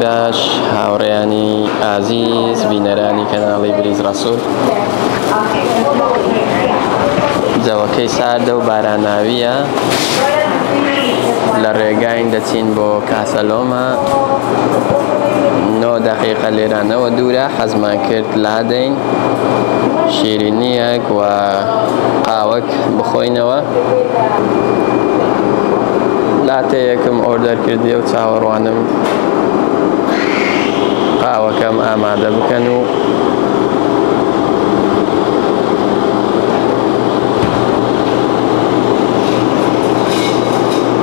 مانگداش هاوڕێیانی ئازیز بینەرانی کەناڵی بریز ڕەسوول جەوەکەی ساردە و باراناویە لە ڕێگاین دەچین بۆ کاسەلۆمە 9 دقیقە لێرانەوە دوورە حەزمان کرد لادەین شیرینیەک و قاوەک بخۆینەوە لاتەیەکم ئۆردەر کردی و چاوەڕوانم قاوەکەم ئامادە بکەن و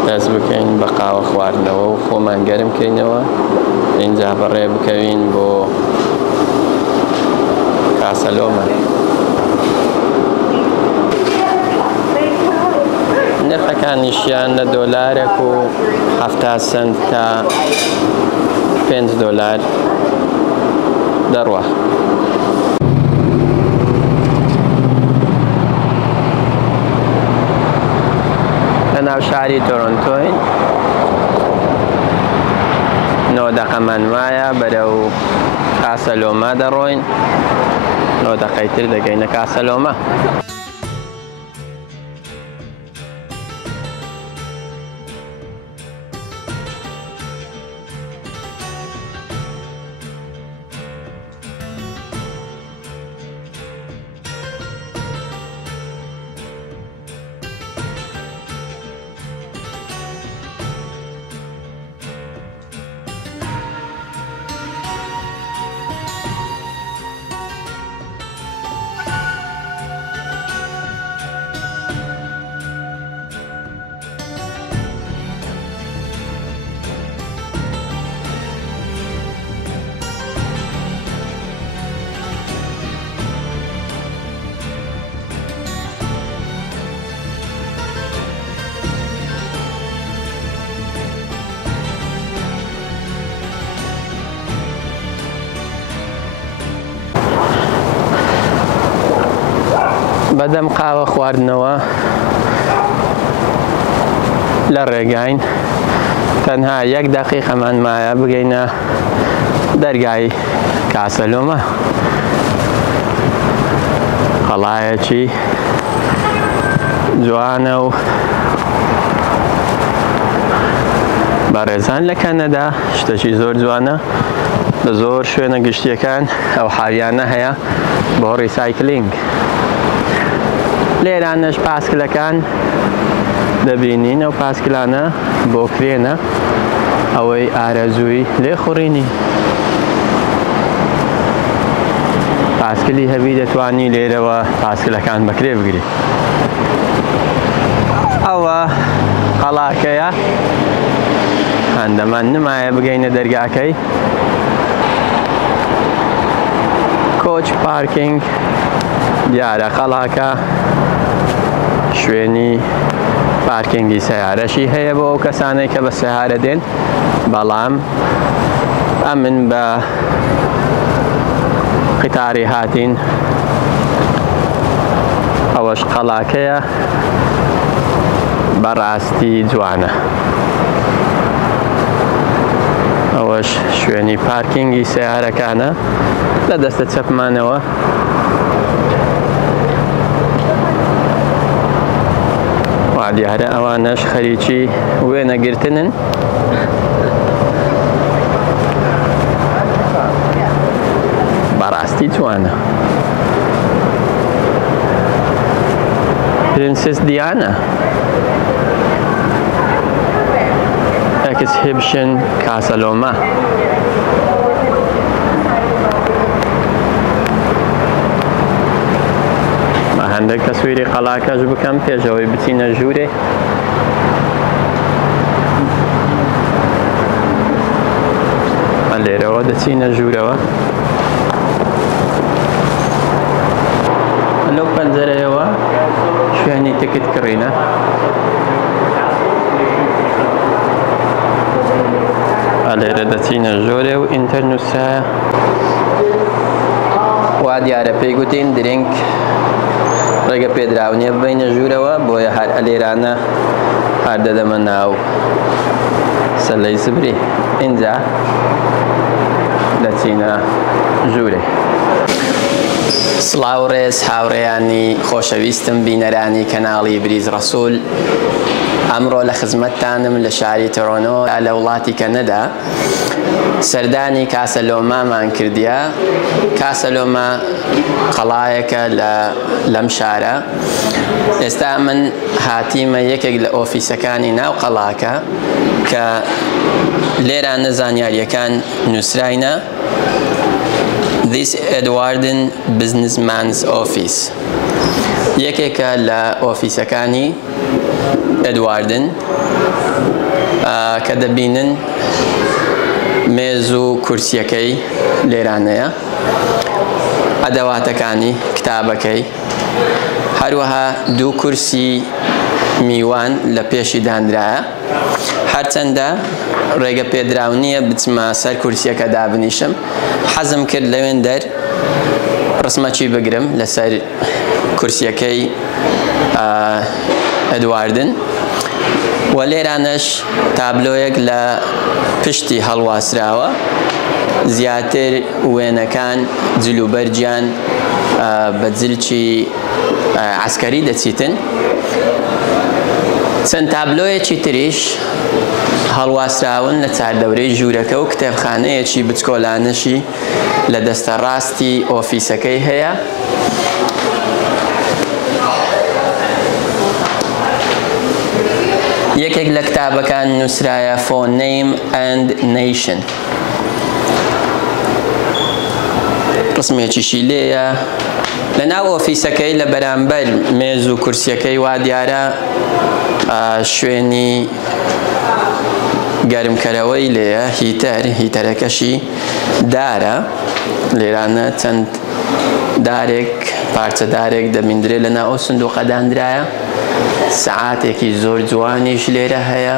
دەست بکەین بە قاوە خواردنەوە و خۆمان گەرم بکەینەوە اینجا بەڕێ بکەوین بۆ کاسەلۆمە نرخەکانیشیان لە دۆلارێک و 70 سنت تا 5 دۆلار دەڕوە لە ناو شاری تۆرۆنتۆین 9 دقەمان وایە بەرەو کاسەلۆمە دەڕۆین 9 دقەی تر دەگەینە کاسەلۆمە بەدەم قاوە خواردنەوە لە ڕێگاین تەنها 1 دقیقەمان مایە بگەینە دەرگای کاسەلۆمە قەڵایەکی جوانە و بەڕێزان لە کەنەدا شتێکی زۆر جوانە لە زۆر شوێنە گشتیەکان ئەو حاویانە هەیە بۆ ڕیسایکلینگ لێرانەش پاسکلەکان دەبینین ئەو پاسکلانە بۆ کرێنە ئەوەی ئارەزووی لێخوڕینی پاسکلی هەبی دەتوانی لێرەوە پاسکلەکان بەکرێ بگری ئەوە قەڵاکەیە هەندەمان نمایە بگەینە دەرگاکەی کۆچ پارکینگ دیارە قەڵاکە شوێنی پارکینگی سەیارەشی هەیە بۆ ئەو کەسانەی کە بە سەیارە دێن بەڵام ئەمن بە قیتاری هاتین ئەوەش قەڵاکەیە بەڕاستی جوانە ئەوەش شوێنی پارکینگی سەیارەکانە لە دەستە چەپمانەوە دیارە ئەوانەش خەریکی وێنەگرتنن بەڕاستی جوانە پرنسس دیانە ئەکسهیبشن کاسەلۆمە هەندێک تەسویری قەڵاکەش بکەم پێشەوەی بچینە ژوورێ لێرەوە دەچینە ژوورەوە لەو پەنجەرەیەوە شوێنی تکت کڕینە لێرە دەچینە ژۆرێ و ئینتەرنووسە وا دیارە پێی گوتین درنگ ڕێگە پێدراونیە ببینە ژوورەوە بۆیە هەر ئەلێرانە هەر دەدەمە ناو سەلەی سبری اینجا دەچینە ژوورێ. سڵاو ڕێز هاوڕێیانی خۆشەویستم بینەرانی کەناڵی بریز ڕەسوول، ئەمڕۆ لە خزمەتتانم لە شاری تۆرۆنۆ لە وڵاتی کەنەدا سەردانی کاسەلۆمامان کردیە. کاسەلۆما قەڵایەکە لەم شارە. ئێستا من هاتیمە یەکێک لە ئۆفیسەکانی ناو قەڵاکە کە لێرانە زانیاریەکان نووسراینە This Edwarden Businessman's Office. یەکێکە لە ئۆفیسەکانی ئەدواردن کە دەبینن مێز و کورسیەکەی لێرانەیە، ئەدەواتەکانی کتابەکەی، هەروەها دوو کورسی میوان لە پێشی دانرایە. هەرچەندە ڕێگە پێدراو نییە بچمە سەر کورسیەکە دابنیشم، حەزم کرد لەوێن دەر ڕسمەکی بگرم لەسەر کورسیەکەی ئەدواردن و لێرانەش تابلۆیەک لە پشتی هەڵواسراوە، زیاتر وێنەکان جلوبەرجیان بە جلکی عسکەری دەچیتن. چەند تابلۆیەکی تریش هەڵواسراون لە چاردەورەی ژوورەکە و کتێبخانەیەکی بچکۆلانەشی لە دەستە ڕاستی ئۆفیسەکەی هەیە. یەکێک لە کتابەکان نووسرایە For Name and Nation. ڕسمێکیشی لێیە. لە ناو ئۆفیسەکەی لە بەرامبەر مێز و کورسیەکەی وا دیارە شوێنی گەرمکەرەوەی لێیە، هیتەرەکەشی دارە. لێرانە چەند دارێک پارچەدارێک دەبیندرێت لە ناو سندوقە دانرایە. سەعاتێکی زۆر جوانیش لێرە هەیە،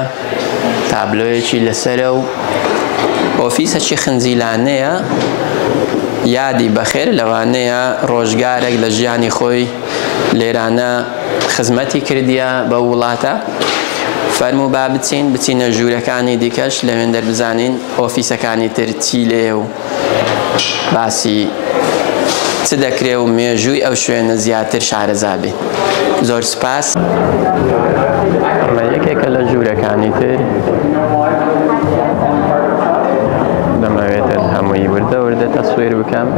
تابلۆیەکی لەسەرە و ئۆفیسەکی خنجیلانەیە. یادی بەخێر لەوانەیە ڕۆژگارێک لە ژیانی خۆی لێرانە خزمەتی کردیە بە وڵاتە. فەرموو با بچینە ژوورەکانی دیکەش لەوێن دەربزانین ئۆفیسەکانی تر چی لێ و باسی چ دەکرێ و مێژووی ئەو شوێنە زیاتر شارەزا بێت. زۆر سپاس. ئەمە یەکێکە لە ژوورەکانی تر. دەمەوێتە هەمووی وردە تەسویر بکەم.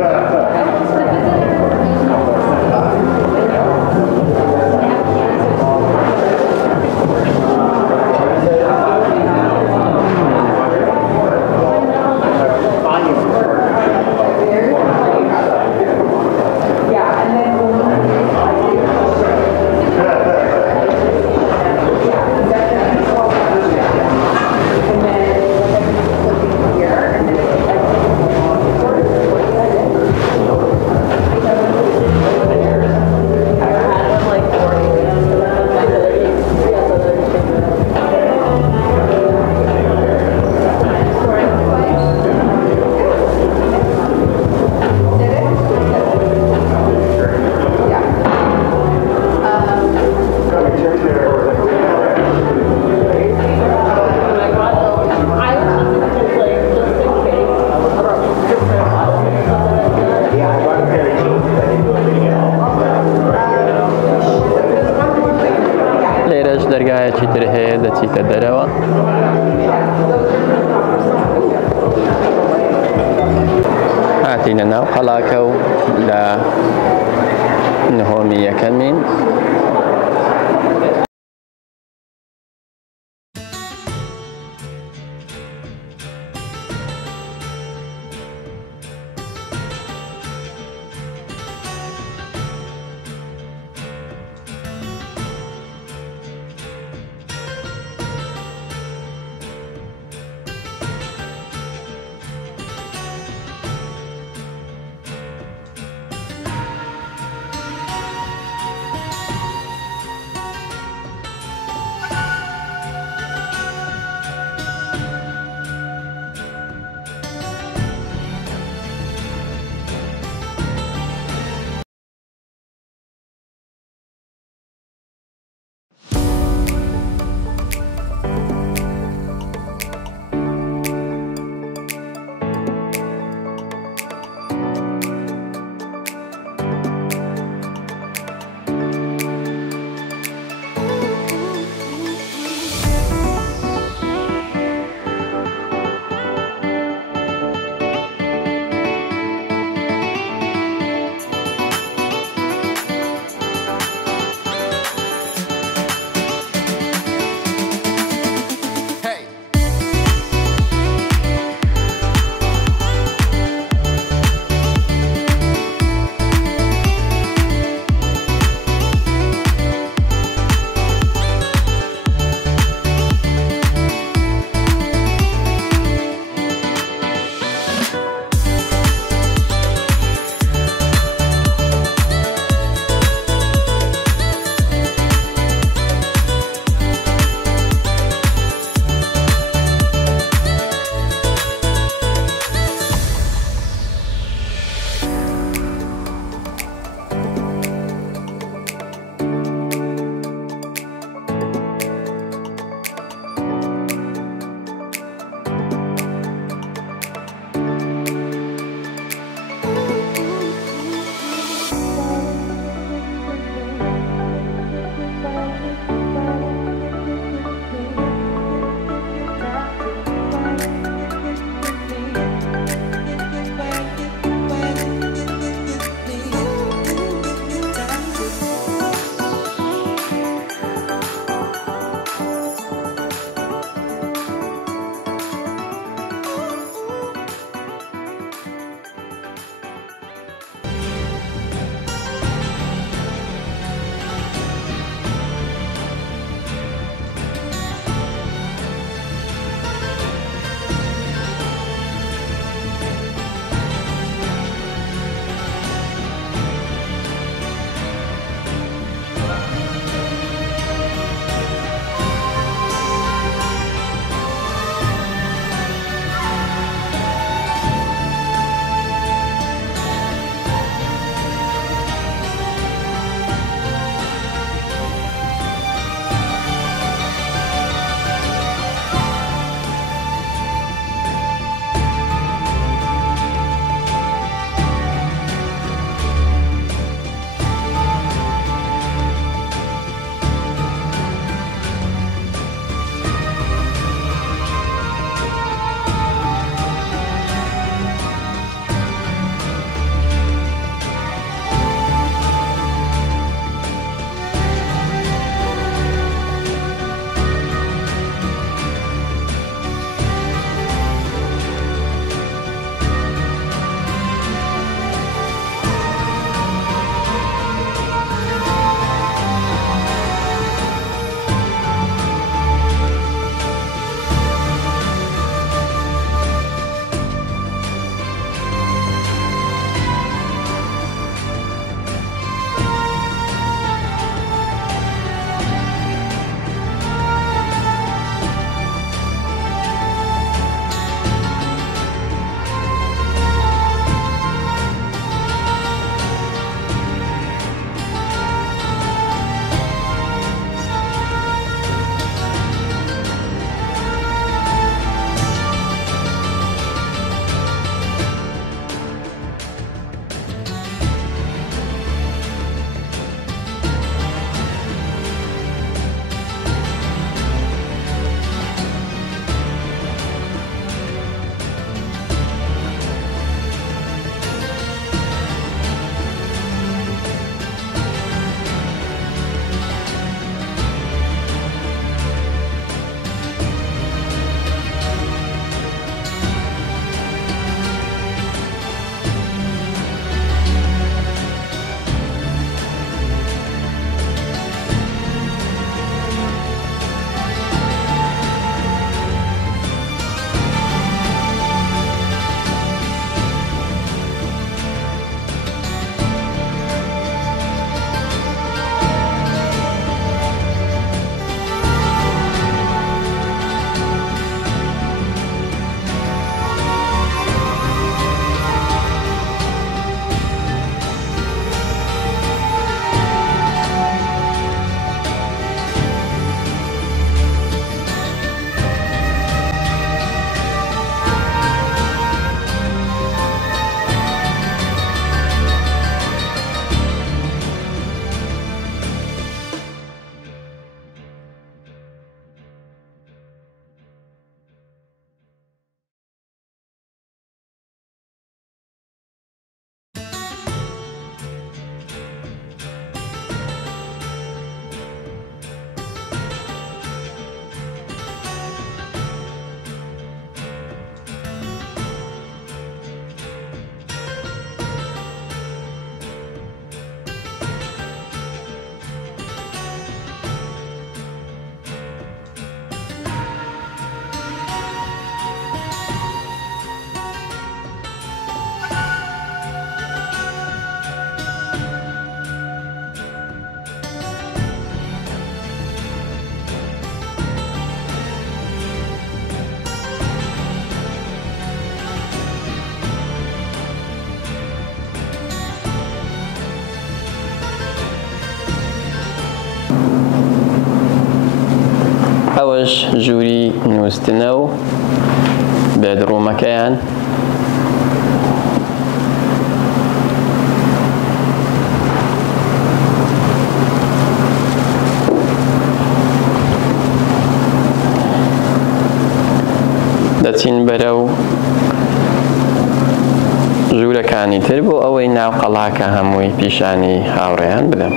دەرگایەکی تر هەیە دەچیتە دەرەوە. هاتینە ناو قەڵاکە و لە نهۆمی یەکەمین. ئەوەش ژووری نووستنە و بێدڕوومەکەیان دەچین بەرەو ژوورەکانی تر بۆ ئەوەی ناو قەڵاکە هەمووی پیشانی هاوڕێیان بدەم.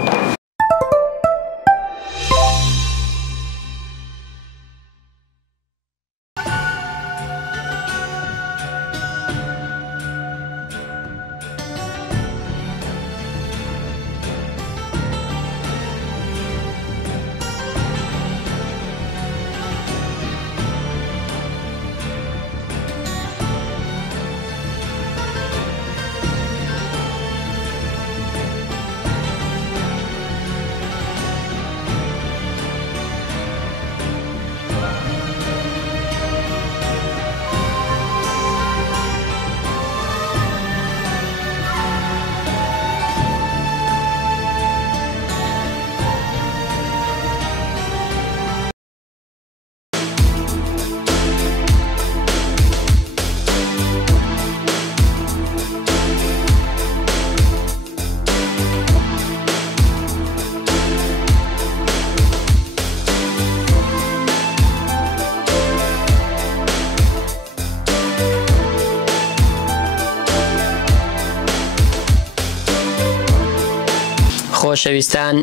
خۆشەویستان،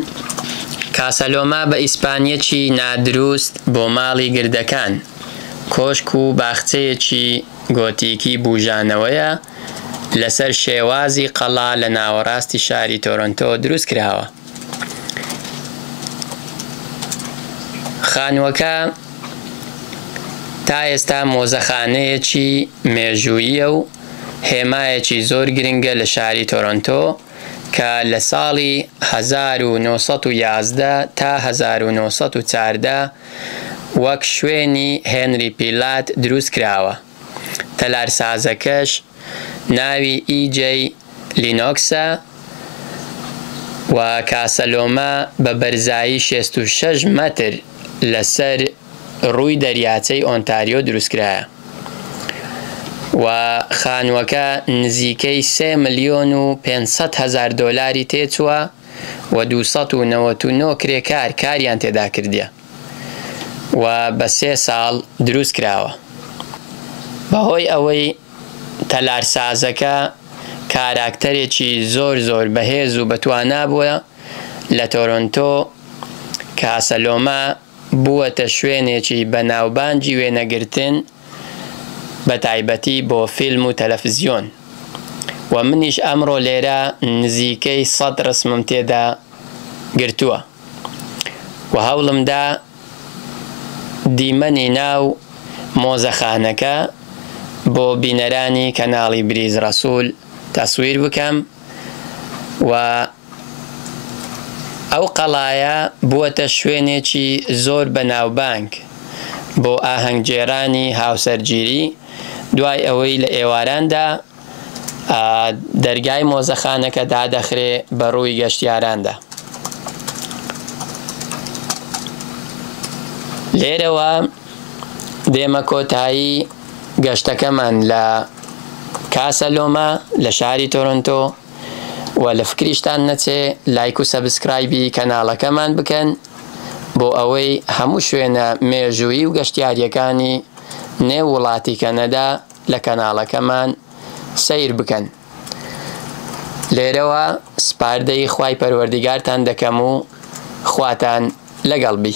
کاسەلۆما بە ئیسپانیەکی نادروست بۆ ماڵی گردەکان، کۆشک و باخچەیەکی گۆتیکی بوژانەوەیە لەسەر شێوازی قەڵا لە ناوەڕاستی شاری تۆرۆنتۆ دروست کراوە. خانووەکە تا ئێستا مۆزەخانەیەکی مێژووییە و هێمایەکی زۆر گرنگە لە شاری تۆرۆنتۆ کە لە ساڵی 1911 تا 1914 وەک شوێنی هێنری پیلات دروست کراوە. تەلارسازەکەش ناوی ئیجەی لینۆکسە و کاسەلۆما بە بەرزایی 66 مەتر لەسەر ڕووی دەریاچەی ئۆنتاریۆ دروستکرایە و خانووەکە نزیکەی 3,500,000 دۆلاری تێچووە و 299 کرێکار کاریان تێدا کردیە و بە 3 ساڵ دروست کراوە. بەهۆی ئەوەی تەلارسازەکە کاراکتەرێکی زۆر بەهێز و بەتوانا بووە لە تۆرۆنتۆ، کاسەلۆما بووەتە شوێنێکی بەناوبانگی وێنەگرتن بە تایبەتی بۆ فیلم و تەلەڤیزیۆن و منیش ئەمڕۆ لێرە نزیکەی 100 ڕسمم تێدا گرتووە و هەوڵمدا دیمەنی ناو مۆزەخانەکە بۆ بینەرانی کەناڵی بریز ڕەسوول تەسویر بکەم و ئەو قەڵایە بووەتە شوێنێکی زۆر بەناوبانگ بۆ ئاهەنگگێڕانی هاوسەرگیری دوای ئەوەی لە ئێواراندا دەرگای مۆزەخانەکە دادەخرێ بە ڕووی گەشتیاراندا. لێرەوە دێمە کۆتایی گەشتەکەمان لە کاسەلۆما لە شاری تۆرۆنتۆ و لە فکریشتان نەچێ لایک و سەبسکرایبی کەناڵەکەمان بکەن بۆ ئەوەی هەموو شوێنە مێژوویی و گەشتیاریەکانی نێو وڵاتی کەنەدا لە کەناڵەکەمان سەیر بکەن. لێرەوە سپاردەی خوای پەروەردیگارتان دەکەم و خواتان لەگەڵ بی.